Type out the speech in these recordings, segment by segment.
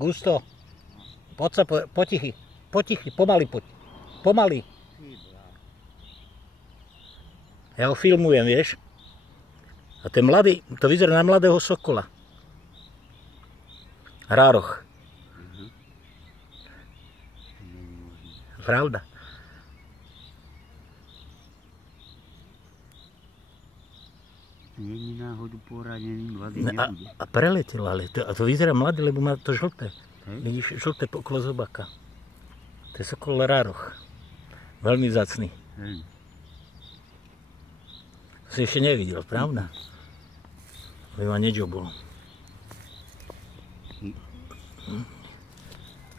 Gusto. Poď sa potichy. Potichy, pomaly poď. Pomaly. Ja ho filmujem, vieš. A ten mladý, to vyzerá na mladého sokola. Rároch. Pravda. Není náhodu poranený, mladý nebude. A preletel, ale to vyzerá mladý, lebo má to žlté. Vidíš, žlté okolo zobaka. To je sokol rároch. Veľmi vzácny. To si ešte nevidel, pravda? Aby ma nedžobol.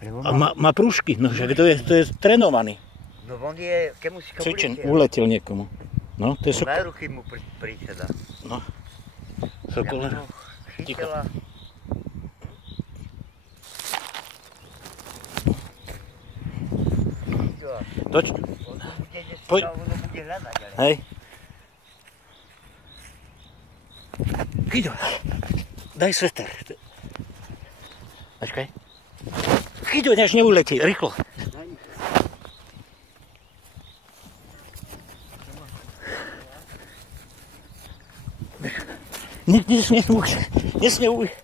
A má prúžky, no však to je trénovaný. No on je, kemu si kam uletel niekomu. No, to je sokol. Na ruky mu príseda. No. Sokol. Ticho. Toč. Poď. Hej. Chyťo. Daj sveter. Počkaj. Chyťo, než neuletí, rýchlo. Nesmie ujsť.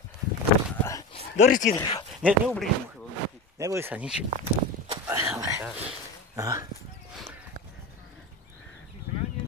Do ryti, neublíž mu. Neboj sa nič. Aha.